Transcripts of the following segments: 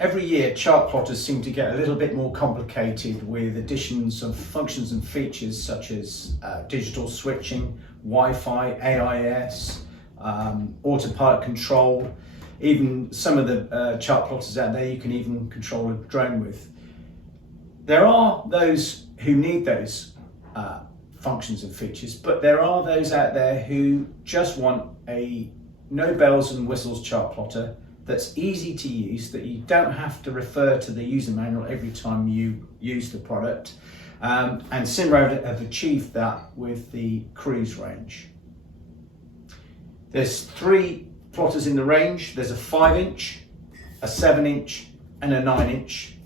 Every year, chart plotters seem to get a little bit more complicated with additions of functions and features such as digital switching, Wi-Fi, AIS, autopilot control. Even some of the chart plotters out there you can even control a drone with. There are those who need those functions and features, but there are those out there who just want a no bells and whistles chart plotter that's easy to use, that you don't have to refer to the user manual every time you use the product. And Simrad have achieved that with the Cruise range. There's 3 plotters in the range. There's a 5-inch, a 7-inch and a 9-inch.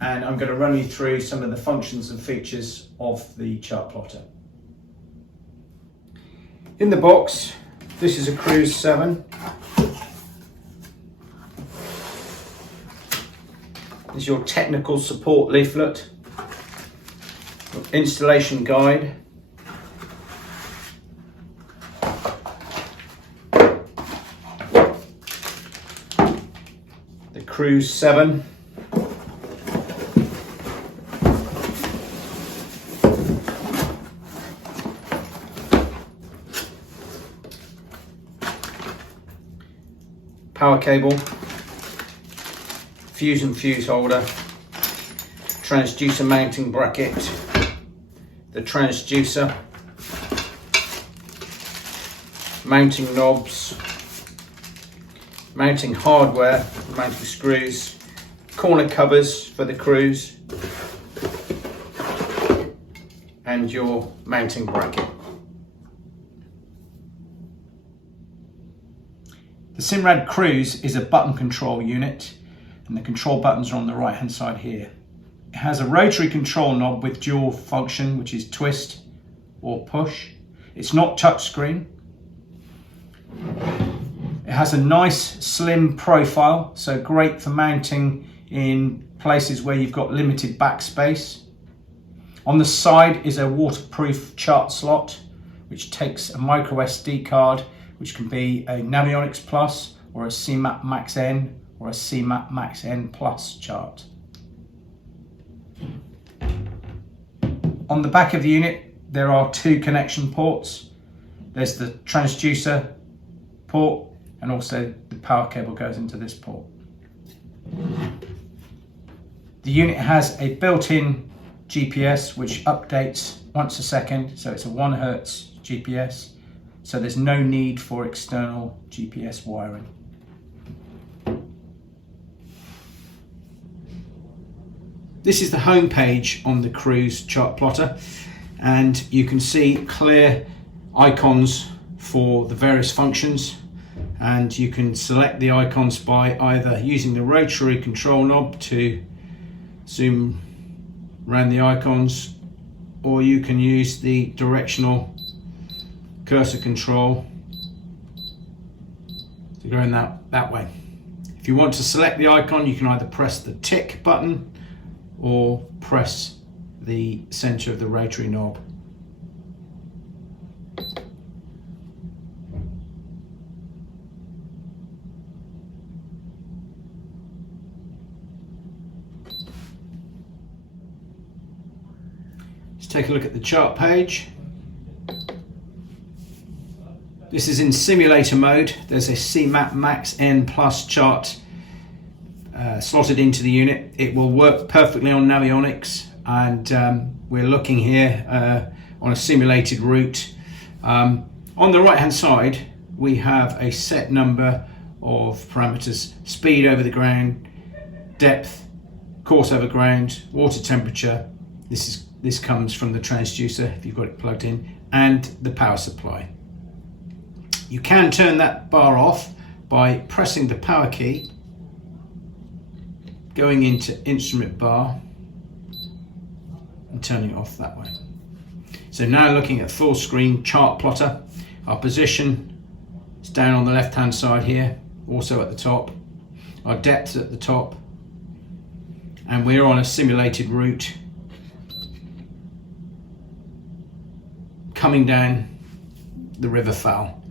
And I'm going to run you through some of the functions and features of the chart plotter. In the box, this is a Cruise 7. This is your technical support leaflet, your installation guide, the Cruise 7, power cable, fuse and fuse holder, transducer mounting bracket, the transducer, mounting knobs, mounting hardware, mounting screws, corner covers for the Cruise, and your mounting bracket. The Simrad Cruise is a button control unit, and the control buttons are on the right hand side here. It has a rotary control knob with dual function, which is twist or push. It's not touchscreen. It has a nice slim profile, so great for mounting in places where you've got limited backspace. On the side is a waterproof chart slot, which takes a micro SD card, which can be a Navionics Plus or a CMAP Max N or a CMAP Max N Plus chart. On the back of the unit, there are 2 connection ports. There's the transducer port, and also the power cable goes into this port. The unit has a built-in GPS which updates once a second, so it's a 1 Hz GPS, so there's no need for external GPS wiring. This is the home page on the Cruise chart plotter, and you can see clear icons for the various functions, and you can select the icons by either using the rotary control knob to zoom around the icons, or you can use the directional cursor control to go in that way. If you want to select the icon, you can either press the tick button or press the center of the rotary knob. Let's take a look at the chart page. This is in simulator mode. There's a CMAP Max N Plus chart slotted into the unit. It will work perfectly on Navionics, and we're looking here on a simulated route. On the right hand side we have a set number of parameters: speed over the ground, depth, course over ground, water temperature. This comes from the transducer if you've got it plugged in, and the power supply. You can turn that bar off by pressing the power key, going into instrument bar and turning it off that way. So now looking at full screen chart plotter, our position is down on the left hand side here, also at the top, our depth at the top, and we're on a simulated route coming down the River Fowl.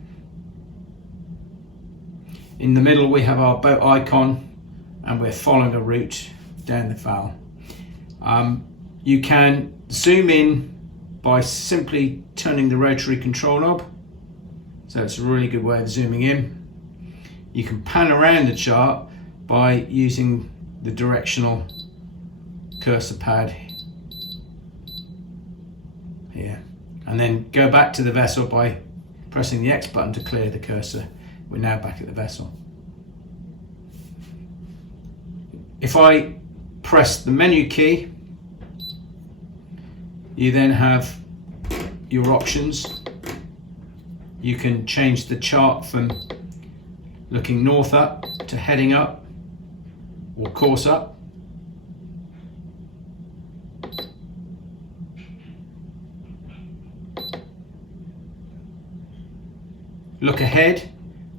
In the middle we have our boat icon, and we're following a route down the Fal. You can zoom in by simply turning the rotary control knob, so it's a really good way of zooming in. You can pan around the chart by using the directional cursor pad here, and then go back to the vessel by pressing the X button to clear the cursor. We're now back at the vessel. If I press the menu key, you then have your options. You can change the chart from looking north up to heading up or course up. Look ahead.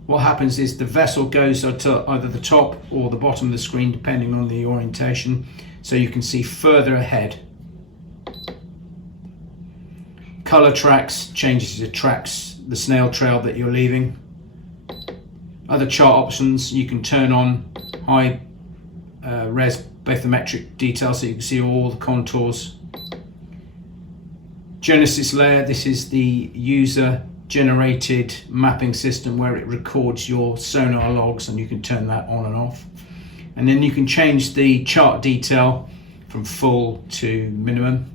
What happens is the vessel goes to either the top or the bottom of the screen depending on the orientation, so you can see further ahead. Color tracks changes the tracks, the snail trail that you're leaving. Other chart options, you can turn on high res bathymetric detail so you can see all the contours. Genesis layer, this is the user generated mapping system where it records your sonar logs, and you can turn that on and off. And then you can change the chart detail from full to minimum.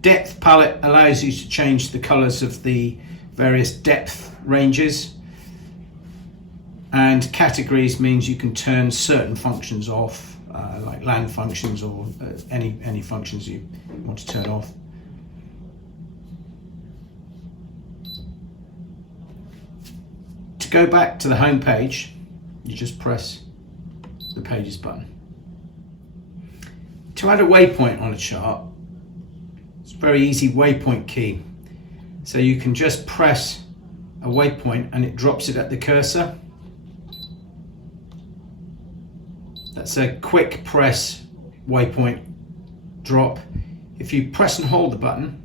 Depth palette allows you to change the colors of the various depth ranges, and categories means you can turn certain functions off, like land functions or any functions you want to turn off. To go back to the home page, you just press the Pages button. To add a waypoint on a chart, it's a very easy waypoint key. So you can just press a waypoint and it drops it at the cursor. That's a quick press waypoint drop. If you press and hold the button,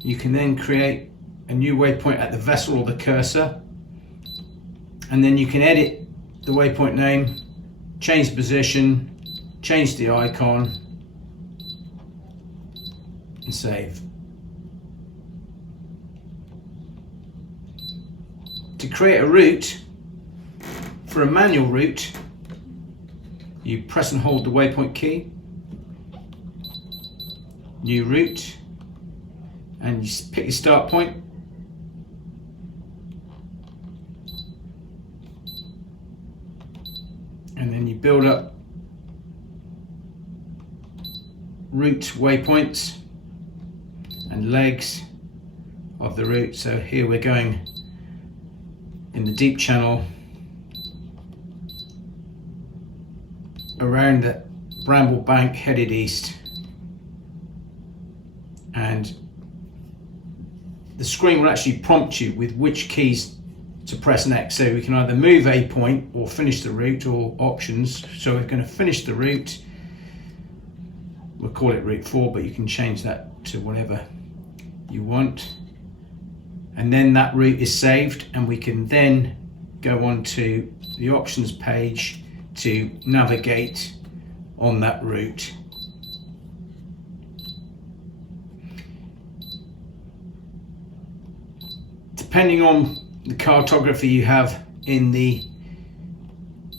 you can then create a new waypoint at the vessel or the cursor, and then you can edit the waypoint name, change the position, change the icon, and save. To create a route, for a manual route, you press and hold the waypoint key, new route, and you pick your start point. And then you build up route waypoints and legs of the route. So here we're going in the deep channel around the Bramble Bank, headed east, and the screen will actually prompt you with which keys to press next. So we can either move a point or finish the route, or options. So we're going to finish the route. We'll call it route 4, but you can change that to whatever you want. And then that route is saved, and we can then go on to the options page to navigate on that route. Depending on the cartography you have in the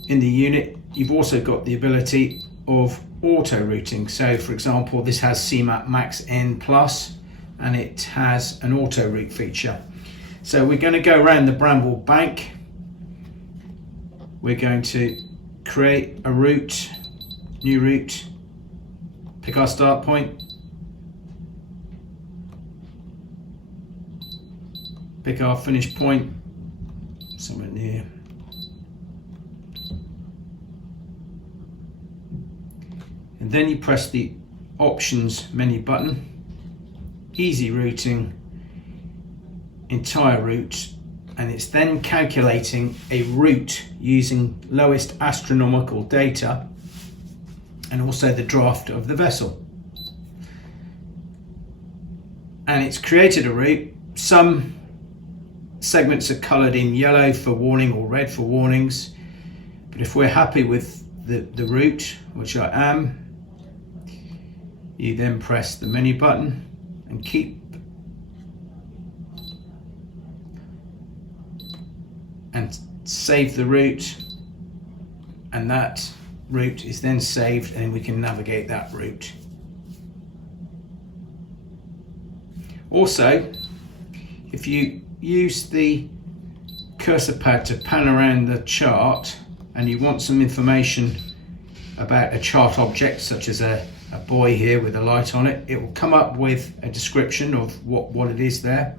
unit, you've also got the ability of auto routing. So for example, this has CMAP Max N Plus, and it has an auto route feature. So we're going to go around the Bramble Bank. We're going to create a route, new route, pick our start point, pick our finish point, somewhere near. And then you press the options menu button, easy routing, entire route, and it's then calculating a route using lowest astronomical data and also the draft of the vessel. And it's created a route. Some segments are coloured in yellow for warning or red for warnings, But if we're happy with the route, which I am, you then press the menu button and keep, and save the route, and that route is then saved and we can navigate that route. Also, if you use the cursor pad to pan around the chart and you want some information about a chart object, such as a buoy here with a light on it, it will come up with a description of what it is there.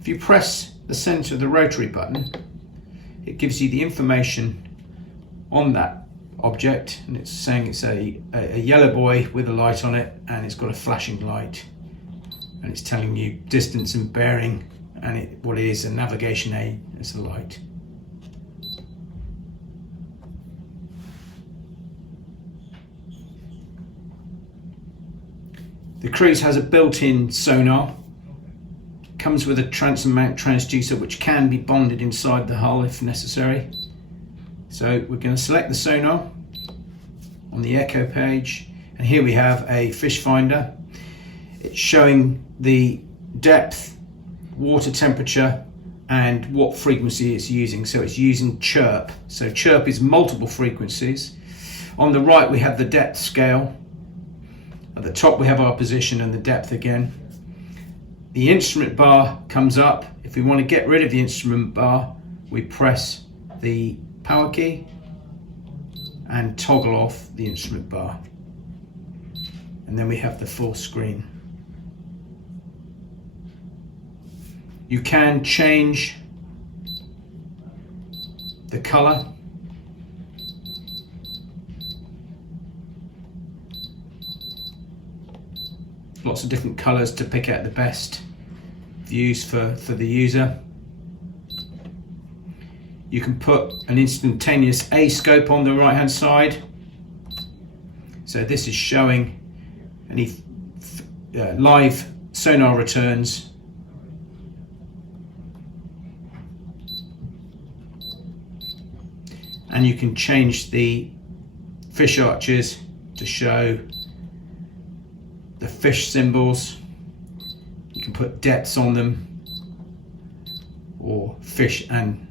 If you press the center of the rotary button, it gives you the information on that object, and it's saying it's a yellow buoy with a light on it, and it's got a flashing light, and it's telling you distance and bearing, and what it is, a navigation aid is the light. The Cruise has a built-in sonar, comes with a transom mount transducer which can be bonded inside the hull if necessary. So we're going to select the sonar on the Echo page, and here we have a Fishfinder. It's showing the depth, water temperature, and what frequency it's using. So it's using chirp. So chirp is multiple frequencies. On the right we have the depth scale. At the top we have our position and the depth again. The instrument bar comes up. If we want to get rid of the instrument bar, we press the power key and toggle off the instrument bar. And then we have the full screen. You can change the color. Lots of different colors to pick out the best views for the user. You can put an instantaneous A scope on the right hand side. So this is showing any live sonar returns. And you can change the fish arches to show the fish symbols. You can put depths on them, or fish and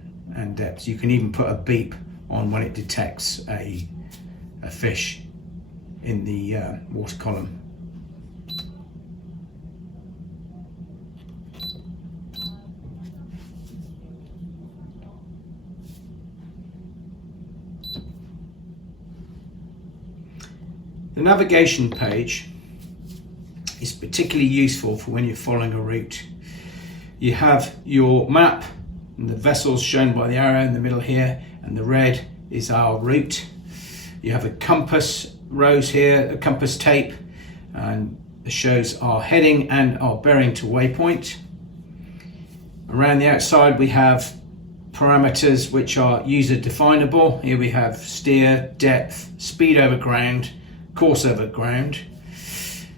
depths. You can even put a beep on when it detects a fish in the water column. The navigation page is particularly useful for when you're following a route. You have your map, and the vessels shown by the arrow in the middle here, and the red is our route. You have a compass rose here, a compass tape, and it shows our heading and our bearing to waypoint. Around the outside we have parameters which are user definable. Here we have steer, depth, speed over ground, course over ground.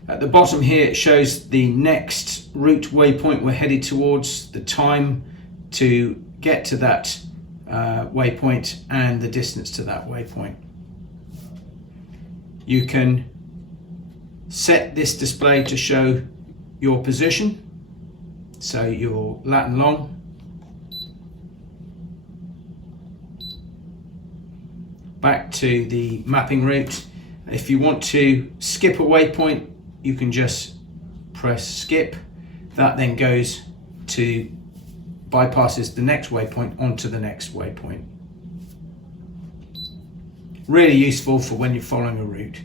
At the bottom here it shows the next route waypoint we're headed towards, the time to get to that waypoint, and the distance to that waypoint. You can set this display to show your position, so your lat and long. Back to the mapping route. If you want to skip a waypoint, you can just press skip. That then goes to bypasses the next waypoint onto the next waypoint. Really useful for when you're following a route.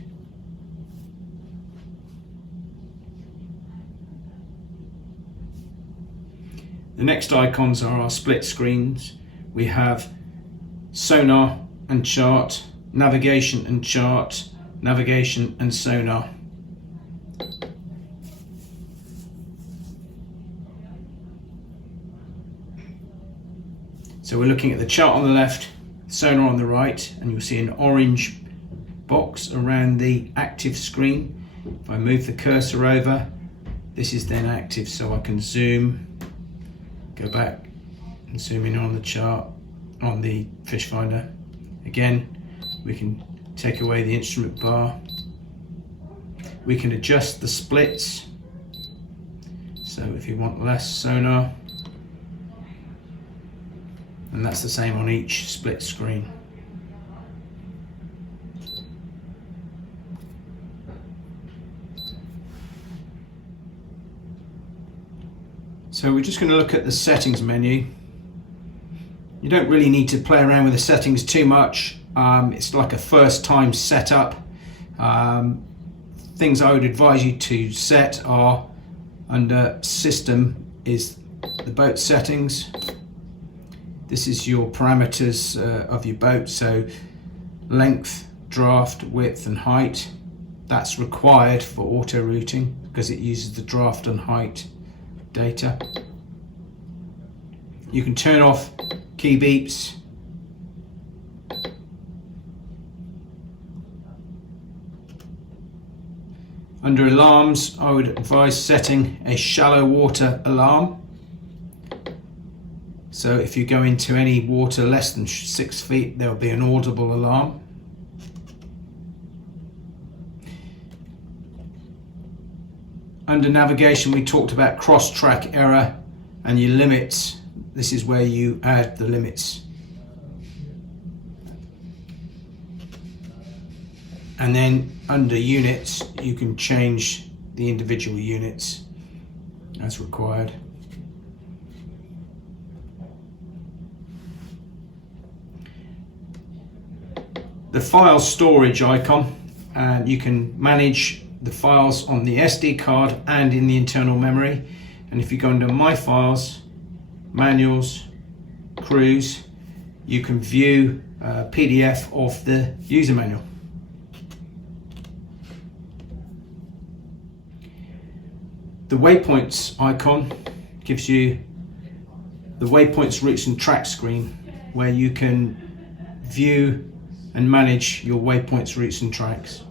The next icons are our split screens. We have sonar and chart, navigation and chart, navigation and sonar. So we're looking at the chart on the left, sonar on the right, and you'll see an orange box around the active screen. If I move the cursor over, this is then active, so I can zoom, go back and zoom in on the chart, on the Fishfinder, Again, we can take away the instrument bar. We can adjust the splits. So if you want less sonar, and that's the same on each split screen. So we're just going to look at the settings menu. You don't really need to play around with the settings too much. It's like a first time setup. Things I would advise you to set are under system is the boat settings. This is your parameters of your boat, so length, draft, width and height. That's required for auto routing because it uses the draft and height data. You can turn off key beeps. Under alarms, I would advise setting a shallow water alarm. So if you go into any water less than 6 feet, there will be an audible alarm. Under navigation, we talked about cross-track error and your limits. This is where you add the limits. And then under units, you can change the individual units as required. The file storage icon, and you can manage the files on the SD card and in the internal memory. And if you go under My Files, Manuals, Cruise, you can view a PDF of the user manual. The Waypoints icon gives you the Waypoints Routes and Tracks screen, where you can view and manage your waypoints, routes and tracks.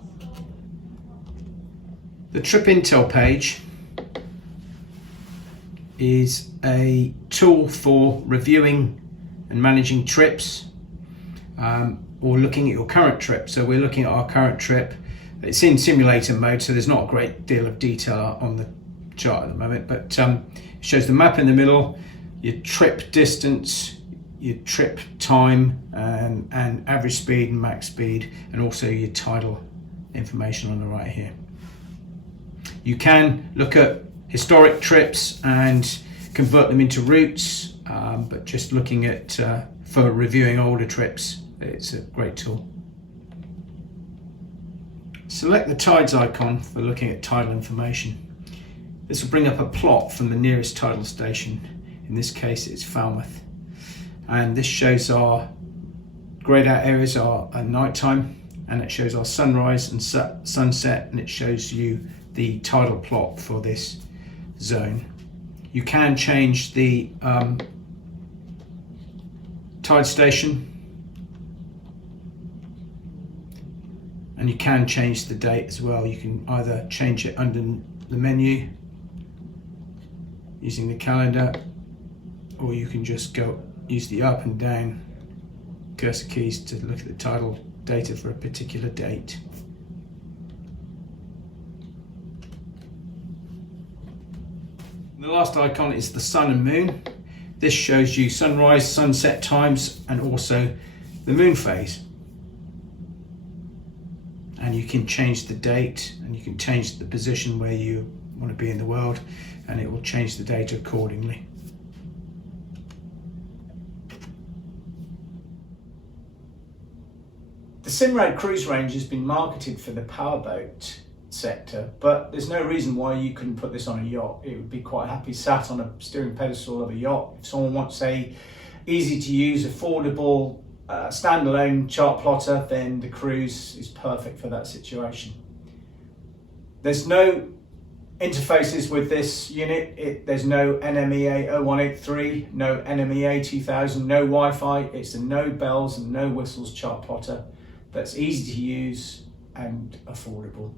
The Trip Intel page is a tool for reviewing and managing trips, or looking at your current trip. So we're looking at our current trip. It's in simulator mode, so there's not a great deal of detail on the chart at the moment, but it shows the map in the middle, your trip distance, your trip time, and average speed and max speed, and also your tidal information on the right here. You can look at historic trips and convert them into routes, but just looking at for reviewing older trips, it's a great tool. Select the tides icon for looking at tidal information. This will bring up a plot from the nearest tidal station. In this case, it's Falmouth. And this shows our greyed out areas are at night time, and it shows our sunrise and sunset, and it shows you the tidal plot for this zone. You can change the tide station, and you can change the date as well. You can either change it under the menu using the calendar, or you can just use the up and down cursor keys to look at the tidal data for a particular date. The last icon is the sun and moon. This shows you sunrise, sunset times, and also the moon phase. And you can change the date, and you can change the position where you want to be in the world, and it will change the data accordingly. The Simrad Cruise range has been marketed for the powerboat sector, but there's no reason why you couldn't put this on a yacht. It would be quite happy sat on a steering pedestal of a yacht. If someone wants a easy to use, affordable, standalone chart plotter, then the Cruise is perfect for that situation. There's no interfaces with this unit. There's no NMEA 0183, no NMEA 2000, no Wi-Fi. It's a no bells and no whistles chart plotter that's easy to use and affordable.